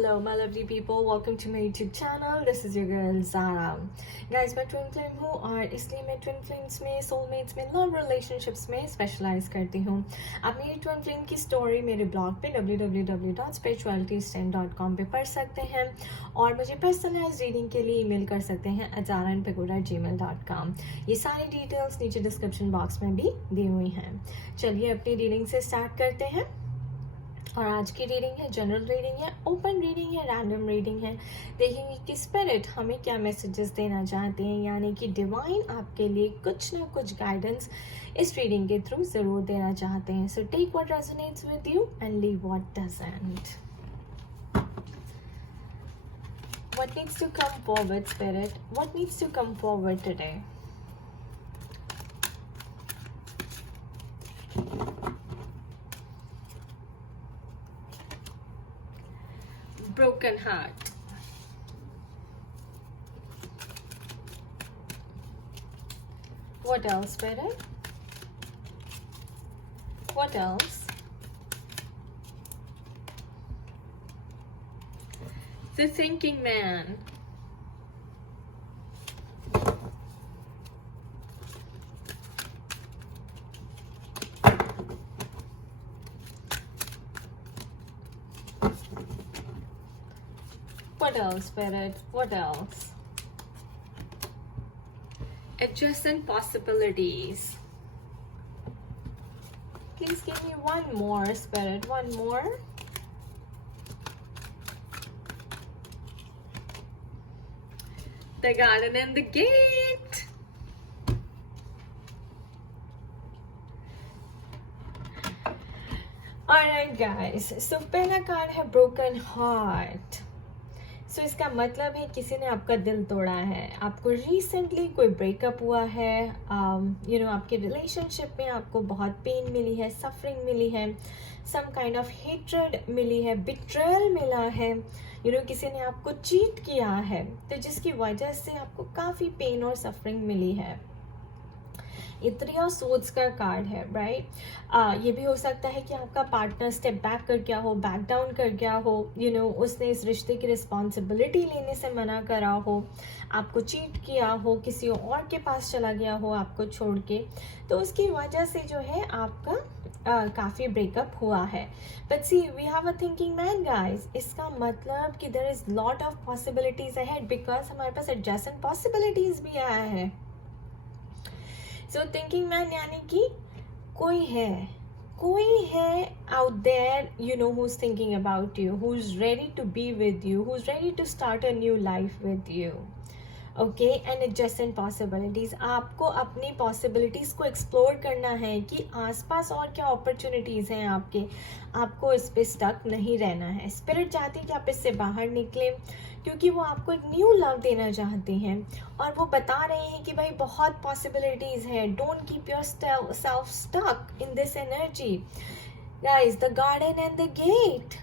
Hello my lovely people, welcome to my YouTube channel. This is your girl Zara. Guys, मैं twin flame हूँ और इसलिए मैं twin flames में, soulmates में, लव रिलेशनशिप्स में स्पेशलाइज करती हूँ. आप मेरी ट्विन फ्लेम की स्टोरी मेरे ब्लॉग पे www.spiritualitystand.com पे पढ़ सकते हैं और मुझे पर्सनलाइज रीडिंग के लिए ईमेल कर सकते हैं azaranpagoda@gmail.com. ये सारी डिटेल्स नीचे डिस्क्रिप्शन बॉक्स में भी दी हुई हैं. चलिए अपनी रीडिंग से स्टार्ट करते हैं. और आज की रीडिंग है जनरल रीडिंग है, ओपन रीडिंग है, रैंडम रीडिंग है. देखेंगे कि स्पिरिट हमें क्या मैसेजेस देना चाहते हैं, यानी कि डिवाइन आपके लिए कुछ ना कुछ गाइडेंस इस रीडिंग के थ्रू जरूर देना चाहते हैं. So take what resonates with you and leave what doesn't. What needs to come forward, spirit? What needs to come forward today? Broken heart. What else, spirit? What else? The thinking man. What else, Spirit? What else? Adjacent possibilities. Please give me one more, Spirit. One more. The garden and the gate. Alright, guys. So, पहला card है broken heart. सो इसका मतलब है किसी ने आपका दिल तोड़ा है. आपको रिसेंटली कोई ब्रेकअप हुआ है. आपके रिलेशनशिप में आपको बहुत पेन मिली है, सफरिंग मिली है, सम काइंड ऑफ हेट्रेड मिली है, बिट्रेयल मिला है. किसी ने आपको चीट किया है, तो जिसकी वजह से आपको काफ़ी पेन और सफरिंग मिली है. ये 3 ऑफ सोर्ड्स का कार्ड है, राइट. ये भी हो सकता है कि आपका पार्टनर स्टेप बैक कर गया हो, बैक डाउन कर गया हो. उसने इस रिश्ते की रिस्पॉन्सिबिलिटी लेने से मना करा हो, आपको चीट किया हो, किसी और के पास चला गया हो आपको छोड़ के. तो उसकी वजह से जो है आपका काफ़ी ब्रेकअप हुआ है. But see we have a thinking man guys. इसका मतलब कि there is lot of possibilities ahead, because हमारे पास एडजेसेंट पॉसिबिलिटीज भी आया है. सो थिंकिंग मैन यानी कि कोई है out there, who's thinking about you, who's ready to be with you, who's ready to start a new life with you. Okay. And adjacent possibilities. आपको अपनी पॉसिबिलिटीज़ को एक्सप्लोर करना है कि आसपास और क्या अपॉर्चुनिटीज़ हैं आपको इस पे स्टक नहीं रहना है. स्पिरिट चाहती है कि आप इससे बाहर निकलें, क्योंकि वो आपको एक न्यू लव देना चाहते हैं और वो बता रहे हैं कि भाई बहुत पॉसिबिलिटीज़ हैं. Don't keep yourself stuck in this energy guys. The garden and the gate.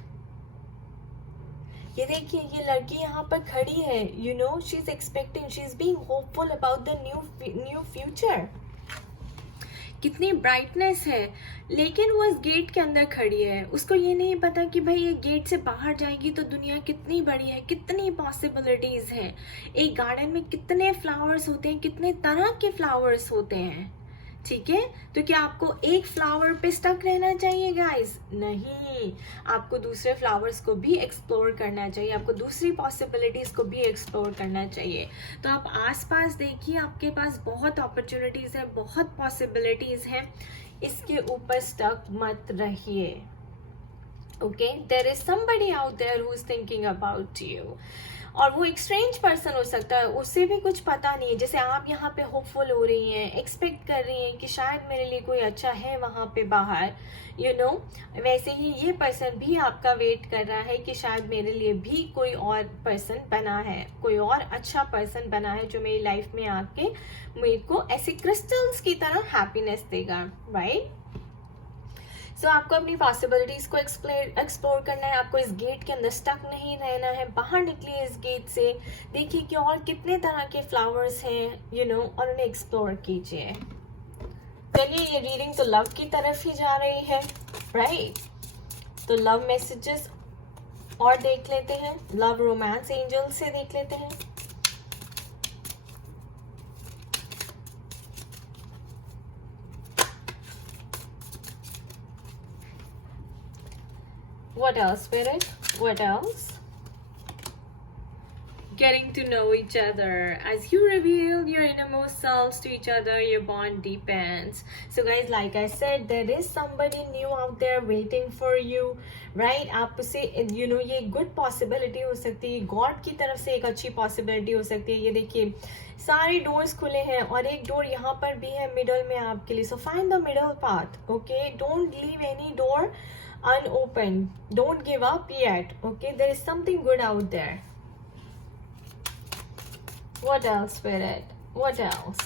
ये देखिए, ये लड़की यहाँ पर खड़ी है. She is expecting, she is being hopeful about the new future. कितनी ब्राइटनेस है, लेकिन वो इस गेट के अंदर खड़ी है. उसको ये नहीं पता कि भाई ये गेट से बाहर जाएगी तो दुनिया कितनी बड़ी है, कितनी पॉसिबिलिटीज हैं. एक गार्डन में कितने फ्लावर्स होते हैं, कितने तरह के फ्लावर्स होते हैं. ठीक है, तो क्या आपको एक फ्लावर पे स्टक रहना चाहिए गाइस? नहीं, आपको दूसरे फ्लावर्स को भी एक्सप्लोर करना चाहिए, आपको दूसरी पॉसिबिलिटीज को भी एक्सप्लोर करना चाहिए. तो आप आसपास देखिए, आपके पास बहुत अपॉर्चुनिटीज है, बहुत पॉसिबिलिटीज हैं. इसके ऊपर स्टक मत रहिए. Okay, there is somebody out there who is thinking about you. और वो एक स्ट्रेंज पर्सन हो सकता है, उससे भी कुछ पता नहीं है. जैसे आप यहाँ पे होपफुल हो रही हैं, एक्सपेक्ट कर रही हैं कि शायद मेरे लिए कोई अच्छा है वहाँ पे बाहर, वैसे ही ये पर्सन भी आपका वेट कर रहा है कि शायद मेरे लिए भी कोई और पर्सन बना है, कोई और अच्छा पर्सन बना है जो मेरी लाइफ में आके मेरे को ऐसे क्रिस्टल्स की तरह हैप्पीनेस देगा, राइट. सो आपको अपनी पॉसिबिलिटीज़ को एक्सप्लोर करना है. आपको इस गेट के अंदर स्टक नहीं रहना है. बाहर निकलिए इस गेट से, देखिए कि और कितने तरह के फ्लावर्स हैं, और उन्हें एक्सप्लोर कीजिए. चलिए, ये रीडिंग तो लव की तरफ ही जा रही है, राइट. तो लव मैसेजेस और देख लेते हैं, लव रोमांस एंजल से देख लेते हैं। What else, Spirit? What else? Getting to know each other. As you reveal your innermost selves to each other, your bond deepens. So guys, like I said, there is somebody new out there waiting for you, right? आप उसे ये good possibility हो सकती है, God की तरफ से एक अच्छी possibility हो सकती है। ये देखिए सारे doors खुले हैं और एक door यहाँ पर भी है middle में आपके लिए। So find the middle path, okay? Don't leave any door unopened. Don't give up yet, okay? There is something good out there. What else, Spirit? What else?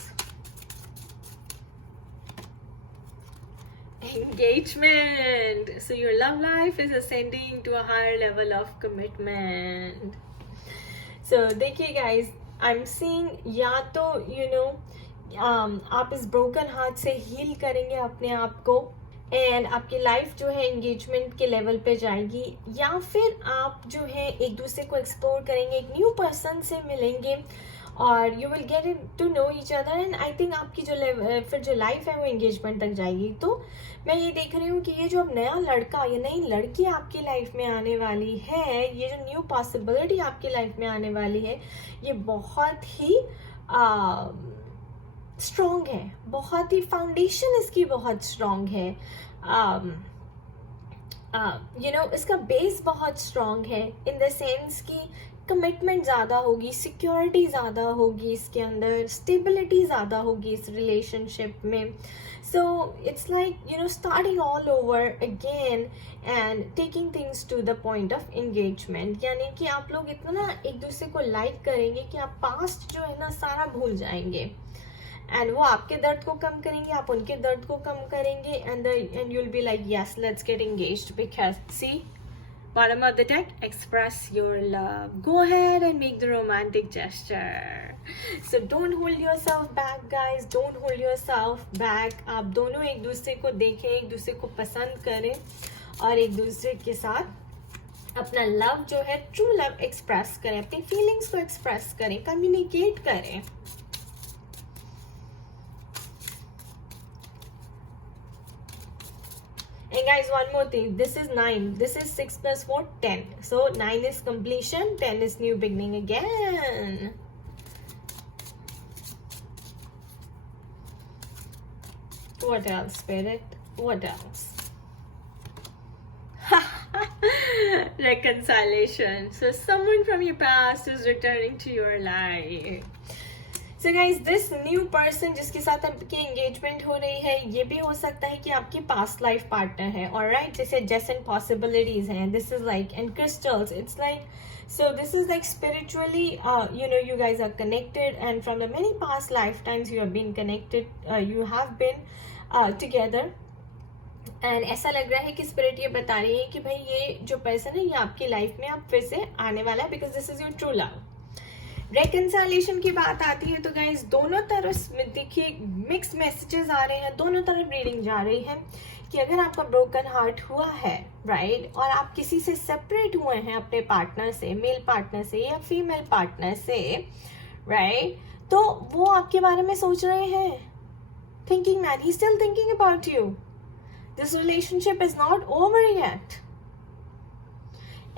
Engagement. So your love life is ascending to a higher level of commitment. So देखिए guys, I'm seeing या तो आप इस broken heart से heal करेंगे अपने आप को एंड आपकी लाइफ जो है एंगेजमेंट के लेवल पे जाएगी, या फिर आप जो है एक दूसरे को एक्सप्लोर करेंगे, एक न्यू पर्सन से मिलेंगे और you will get to know each other and I think आपकी जो फिर जो लाइफ है वो एंगेजमेंट तक जाएगी। तो मैं ये देख रही हूँ कि ये जो अब नया लड़का या नई लड़की आपकी लाइफ में आने वाली है, ये जो न्यू पॉसिबिलिटी आपकी लाइफ में आने वाली है, ये बहुत ही स्ट्रॉन्ग है, बहुत ही फाउंडेशन इसकी बहुत स्ट्रॉन्ग है। इसका बेस बहुत स्ट्रॉन्ग है इन द सेंस कि कमिटमेंट ज़्यादा होगी, सिक्योरिटी ज़्यादा होगी इसके अंदर, स्टेबिलिटी ज़्यादा होगी इस रिलेशनशिप में। So it's like starting all over again and taking things to the point of engagement, यानी कि आप लोग इतना ना एक दूसरे को लाइक करेंगे कि आप पास्ट जो है ना सारा भूल जाएंगे एंड वो आपके दर्द को कम करेंगे, आप उनके दर्द को कम करेंगे and you'll be like yes, let's get engaged because see, bottom of the deck, express your love. Go ahead and make the romantic gesture. So don't hold yourself back guys, don't hold yourself back. आप दोनों एक दूसरे को देखें, एक दूसरे को पसंद करें और एक दूसरे के साथ अपना लव जो है ट्रू लव एक्सप्रेस करें, अपनी फीलिंग्स को एक्सप्रेस करें, कम्युनिकेट करें। And guys, one more thing, this is 9, this is 6 plus 4, 10. So 9 is completion, 10 is new beginning again. What else, Spirit? What else? Reconciliation. So someone from your past is returning to your life. So guys, this new person जिसके साथ आपकी engagement हो रही है, ये भी हो सकता है कि आपकी पास्ट लाइफ पार्टनर है, ऑलराइट? जैसे एडजेसेंट पॉसिबिलिटीज हैं, this is like and crystals, it's like so this is like spiritually you guys are connected and from the many past lifetimes you have been connected, you have been together and ऐसा लग रहा है कि spirit ये बता रही है कि भाई ये जो पर्सन है ये आपकी लाइफ में अब फिर से आने वाला है because this is your true love. Reconciliation की बात आती है तो गाइज दोनों तरफ देखिए मिक्स मैसेजेस आ रहे हैं, दोनों तरफ रीडिंग जा रही है कि अगर आपका ब्रोकन हार्ट हुआ है राइट और आप किसी से सेपरेट हुए हैं अपने पार्टनर से, मेल पार्टनर से या फीमेल पार्टनर से राइट, तो वो आपके बारे में सोच रहे हैं, thinking man, he still thinking about you, this relationship is not over yet.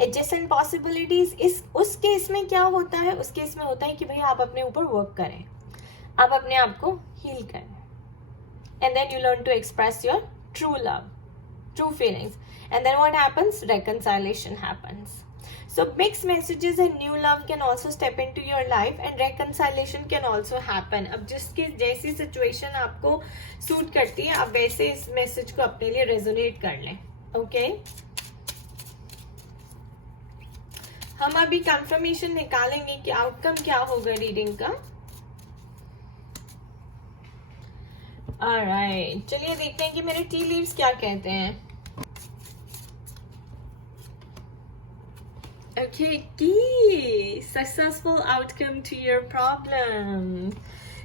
Adjacent possibilities उस केस में क्या होता है, उस केस में होता है कि भाई आप अपने ऊपर वर्क करें, आप अपने आप को हील करें and then you learn to express your true love, true feelings, and then what happens? Reconciliation happens. So mixed messages and new love can also step into your life and reconciliation can also happen. अब जिसकी जैसी situation आपको suit करती है आप वैसे इस message को अपने लिए रेजोनेट कर लें, ओके? हम अभी कंफर्मेशन निकालेंगे कि आउटकम क्या होगा रीडिंग का। Alright, चलिए देखते हैं कि मेरे टी लीव्स क्या कहते हैं। Okay, key, successful outcome to your problem.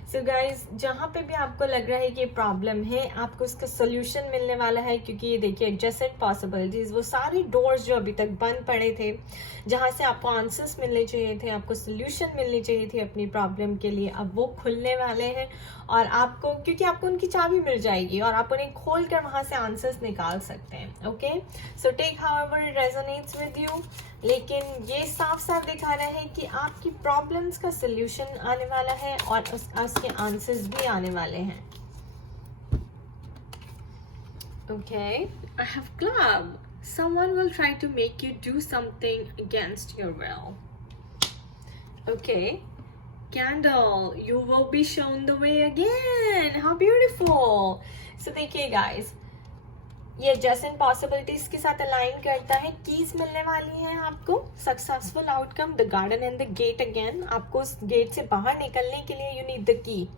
So guys, जहाँ पे भी आपको लग रहा है कि प्रॉब्लम है, आपको उसका सोल्यूशन मिलने वाला है, क्योंकि ये देखिए एडजेसेंट पॉसिबिलिटीज, वो सारे डोर्स जो अभी तक बंद पड़े थे, जहाँ से आपको आंसर्स मिलने चाहिए थे, आपको सोल्यूशन मिलनी चाहिए थी अपनी प्रॉब्लम के लिए, अब वो खुलने वाले हैं। और आपको, क्योंकि आपको उनकी चाबी मिल जाएगी और आप उन्हें खोल कर वहाँ से आंसर्स निकाल सकते हैं। Okay, so take however it resonates with you, लेकिन ये साफ साफ दिखा रहा है कि आपकी प्रॉब्लम्स का सोल्यूशन आने वाला है और उसके आंसर्स भी आने वाले हैं। Okay, I have club, someone will try to make you do something against your will. Okay, candle, you will be shown the way again. How beautiful. So देखिए guys, ये एडजेसेंट पॉसिबिलिटीज के साथ align करता है। Keys मिलने वाली हैं आपको, successful outcome, the garden and the gate again. आपको उस गेट से बाहर निकलने के लिए you need the key,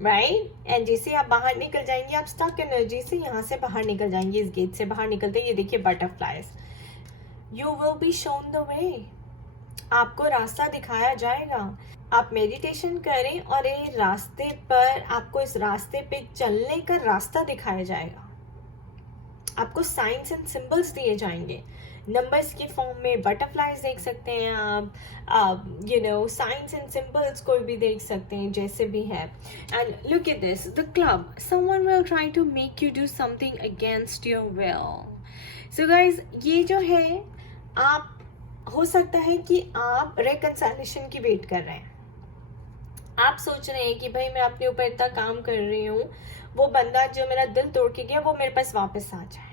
right? And जैसे आप बाहर निकल जाएंगे, आप स्टक एनर्जी से यहाँ से बाहर निकल जाएंगे। इस गेट से बाहर निकलते ये देखिए butterflies, you will be shown the वे, आपको रास्ता दिखाया जाएगा। आप मेडिटेशन करें और ये रास्ते पर, आपको इस रास्ते पे चलने का रास्ता दिखाया जाएगा। आपको साइंस एंड सिंबल्स दिए जाएंगे, नंबर्स के फॉर्म में बटरफ्लाइज देख सकते हैं आप, you know science and symbols कोई भी देख सकते हैं, जैसे भी है। And look at this, the club, someone will try to make you do something against your will. So guys, ये जो है, आप, हो सकता है कि आप रेकंसिलिएशन की वेट कर रहे हैं। आप सोच रहे हैं कि भाई मैं अपने ऊपर इतना काम कर रही हूँ, वो बंदा जो मेरा दिल तोड़ के गया वो मेरे पास वापस आ जाए।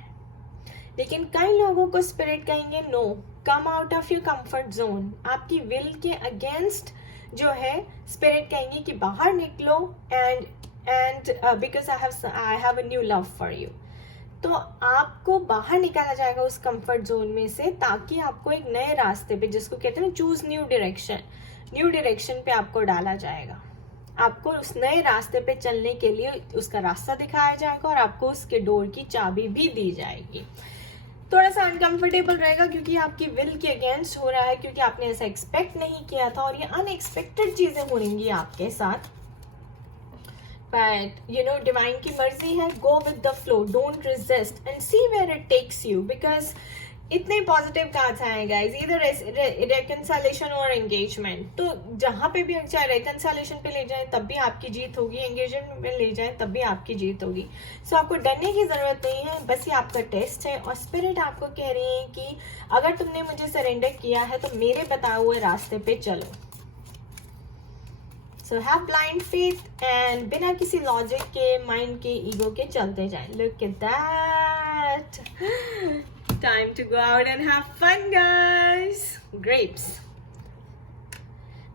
लेकिन कई लोगों को स्पिरिट कहेंगे no, come out of your comfort zone. आपकी विल के अगेंस्ट जो है, स्पिरिट कहेंगे कि बाहर निकलो, and because I have a new love for you. तो आपको बाहर निकाला जाएगा उस कंफर्ट जोन में से, ताकि आपको एक नए रास्ते पे, जिसको कहते हैं ना चूज न्यू डायरेक्शन पे आपको डाला जाएगा। आपको उस नए रास्ते पे चलने के लिए उसका रास्ता दिखाया जाएगा और आपको उसके डोर की चाबी भी दी जाएगी। थोड़ा सा अनकंफर्टेबल रहेगा क्योंकि आपकी विल के अगेंस्ट हो रहा है, क्योंकि आपने ऐसा एक्सपेक्ट नहीं किया था और ये अनएक्सपेक्टेड चीजें हो रही आपके साथ। बट यू नो, डिवाइन की मर्जी है, go with the flow, don't resist and see where it takes you, because इतने पॉजिटिव कार्ड्स आए गाइस, इधर रेकंसिलिएशन और एंगेजमेंट। तो जहां पे भी चाहे रेकंसिलिएशन पे ले जाएं तब भी आपकी जीत होगी, एंगेजमेंट पे ले जाएं तब भी आपकी जीत होगी। सो आपको डरने की जरूरत नहीं है, बस ये आपका टेस्ट है। और स्पिरिट आपको कह रही है कि अगर तुमने मुझे सरेंडर किया है तो मेरे बताए हुए रास्ते पे चलो। So have blind faith and बिना किसी लॉजिक के, माइंड के, ईगो के चलते जाएं। Look at that, time to go out and have fun guys, grapes.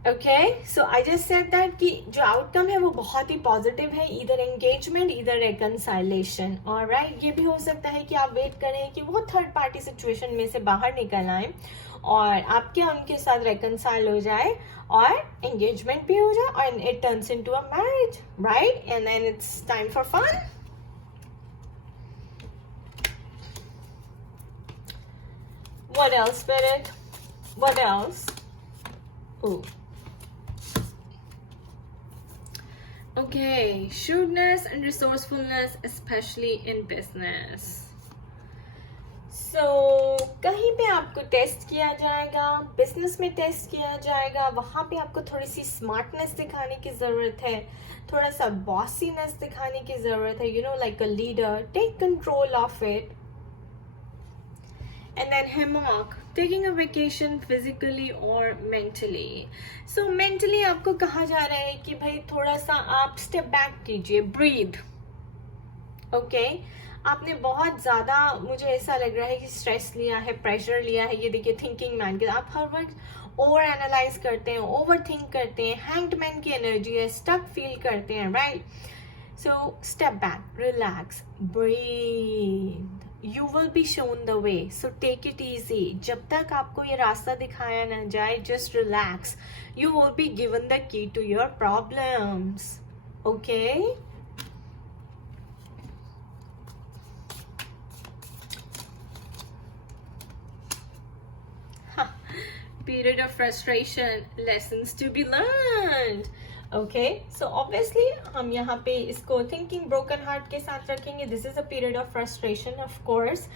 Okay, so I just said that कि जो आउटकम है वो बहुत ही पॉजिटिव है, इधर एंगेजमेंट, इधर रेकंसिलिएशन। ऑलराइट, ये भी हो सकता है कि आप वेट करें कि वो थर्ड पार्टी सिचुएशन में से बाहर निकल आए और आपके उनके साथ रेकंसाइल हो जाए और एंगेजमेंट भी हो जाए और it turns into a marriage, right? And then it's time for fun. What else, Spirit? What else? Ooh. Okay, shrewdness and resourcefulness, especially in business. So, कहीं पे आपको टेस्ट किया जाएगा, बिजनेस में टेस्ट किया जाएगा, वहाँ पे आपको थोड़ी सी स्मार्टनेस दिखाने की ज़रूरत है, थोड़ा सा बॉसीनेस दिखाने की ज़रूरत है, you know, like a leader, take control of it. And then hammock, taking a vacation physically or mentally. So mentally आपको कहा जा रहा है कि भाई थोड़ा सा आप step back कीजिए, breathe. Okay? आपने बहुत ज़्यादा, मुझे ऐसा लग रहा है कि स्ट्रेस लिया है, प्रेशर लिया है। ये देखिए थिंकिंग मैन के, आप हर वक्त ओवर एनालाइज करते हैं, ओवर थिंक करते हैं, हैंग्ड मैन की एनर्जी है, स्टक फील करते हैं, right? So step back, relax, breathe, you will be shown the way, so take it easy. जब तक आपको ये रास्ता दिखाया ना जाए, just relax, you will be given the key to your problems. Okay, period of frustration, lessons to be learned. Okay, so obviously हम यहाँ पे इसको थिंकिंग ब्रोकन हार्ट के साथ रखेंगे. This is a period of frustration. Of course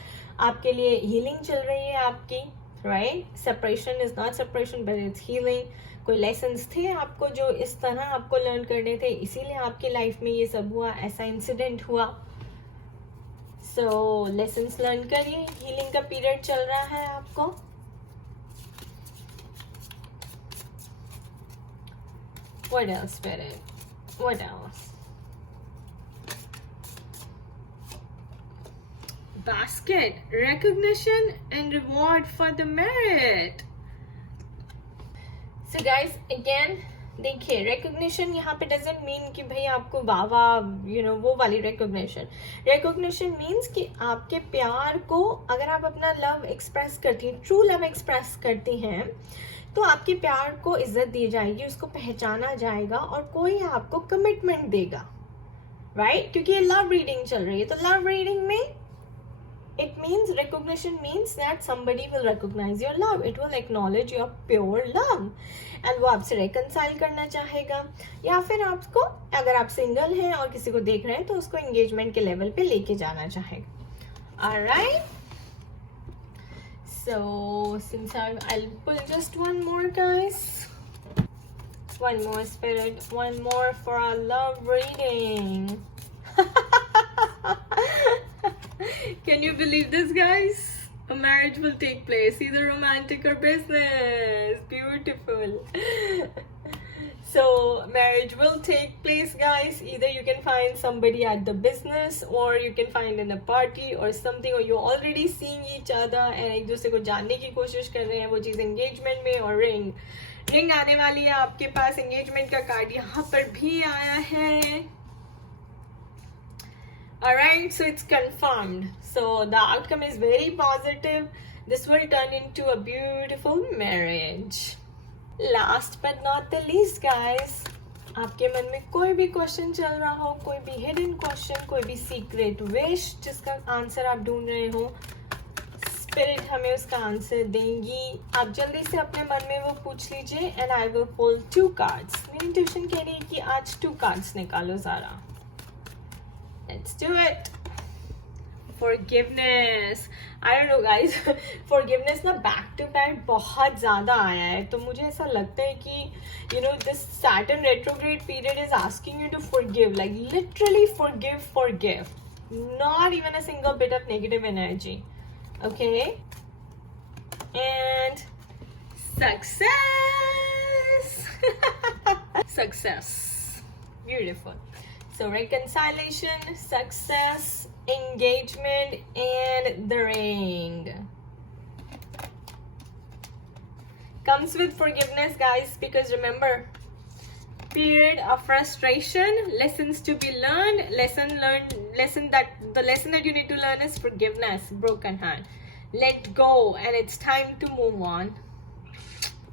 आपके लिए healing चल रही है आपकी, right. Separation is not separation but it's healing. कोई लेसन्स थे आपको जो इस तरह आपको लर्न करने थे, इसीलिए आपकी लाइफ में ये सब हुआ, ऐसा इंसिडेंट हुआ. सो लेसन्स लर्न करिए. हीलिंग का पीरियड चल रहा है आपको. What else, Spirit? What else? Basket, recognition and reward for the merit. So guys, again, देखिए recognition यहाँ पे doesn't mean कि भाई आपको वावा वो वाली recognition means कि आपके प्यार को अगर आप अपना लव एक्सप्रेस करती हैं, ट्रू लव एक्सप्रेस करती हैं, तो आपके प्यार को इज्जत दी जाएगी, उसको पहचाना जाएगा और कोई आपको कमिटमेंट देगा, राइट. क्योंकि ये लव रीडिंग चल रही है, तो लव रीडिंग में it means recognition means that somebody will recognize your love, it will acknowledge your pure love and वो आपसे reconcile करना चाहेगा, या फिर आपको अगर आप सिंगल हैं और किसी को देख रहे हैं तो उसको एंगेजमेंट के लेवल पे लेके जाना चाहेगा. Alright. So since I'll pull just one more, guys. One more, Spirit. One more for our love reading. Can you believe this, guys? A marriage will take place, either romantic or business. Beautiful. So marriage will take place, guys. Either you can find somebody at the business, or you can find in a party or something, or you're already seeing each other and एक दूसरे को जानने की कोशिश कर रहे हैं. वो चीज़ engagement में, और रिंग आने वाली है आपके पास. engagement का कार्ड यहाँ पर भी आया है. Alright, so it's confirmed. So the outcome is very positive. This will turn into a beautiful marriage. Last but not the least, guys, आपके मन में कोई भी क्वेश्चन चल रहा हो, कोई भी हिडन क्वेश्चन, कोई भी सीक्रेट विश जिसका आंसर आप ढूंढ रहे हो, स्पिरिट हमें उसका आंसर देंगी. आप जल्दी से अपने मन में वो पूछ लीजिए and I will pull 2 cards. मेरी इंट्यूशन कह रही है कि आज 2 कार्ड्स निकालो ज़रा. Let's do it. Forgiveness. I don't know, guys. Forgiveness ना back to back बहुत ज़्यादा आया है, तो मुझे ऐसा लगता है कि this Saturn retrograde period is asking you to forgive, like literally forgive. Not even a single bit of negative energy. Okay. And success. Success. Beautiful. So reconciliation, success, engagement, and the ring. Comes with forgiveness, guys, because remember, period of frustration, lessons to be learned, the lesson that you need to learn is forgiveness, broken heart. Let go, and it's time to move on.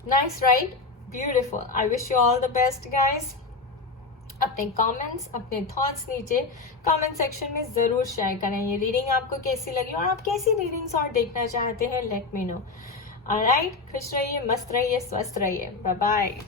Nice, right? Beautiful. I wish you all the best, guys. अपने comments, अपने thoughts नीचे comment section में ज़रूर share करें. ये reading आपको कैसी लगी और आप कैसी रीडिंग्स और देखना चाहते हैं, लेट मी नो. ऑलराइट, खुश रहिए, मस्त रहिए, स्वस्थ रहिए. Bye bye.